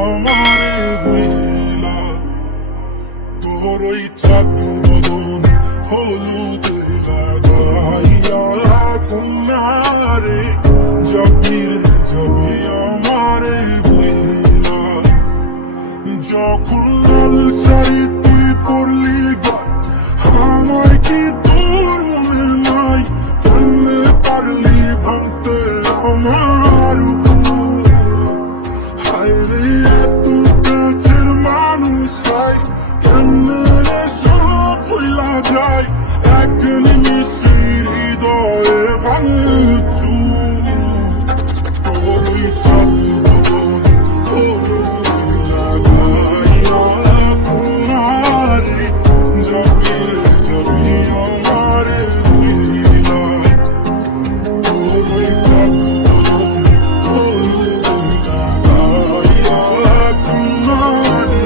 আমারে বুঝলা তোর ওই চাঁদু বদন হলুদ লাগাইয়া তোমারে যাবি রে যাবি আমারে বুঝলা যখন লাল শাড়ি তুই পরলি গায় আমায় কি তোর মনে নাই কেমনে পারলি ভাঙতে আমার হায় রে এত কাছের মানুষ হায় কেমনে সব ভুলা যায় এক নিমিষে হৃদয়ে ভাঙে চুর তোর ওই চাঁদ বদন হলুদ লাগাইয়া তোমারে যাবি রে যাবি আমারে বুঝলা তোর ওই চাঁদ বদন হলুদ লাগাইয়া তোমারে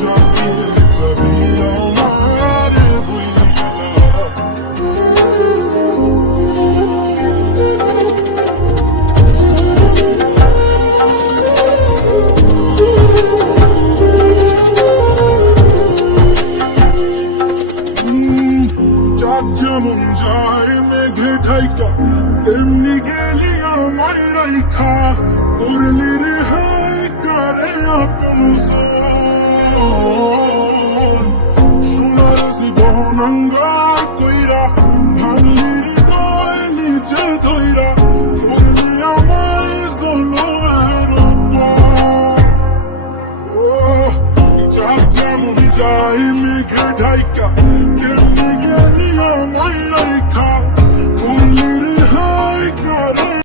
যাবি রে যাবি আমারে বুঝলা চাঁদ যেমন যায় মেঘে ঢাইকা তেমনি গেলি আমায় রাইখা করলি রে হায় করে আপন সোনার জীবন অঙ্গার কইরা ভাঙলি হৃদয় নিচে ধইরা করলি আমায় জলয়ের চাঁদ যেমন যায় মেঘে ঢাইকা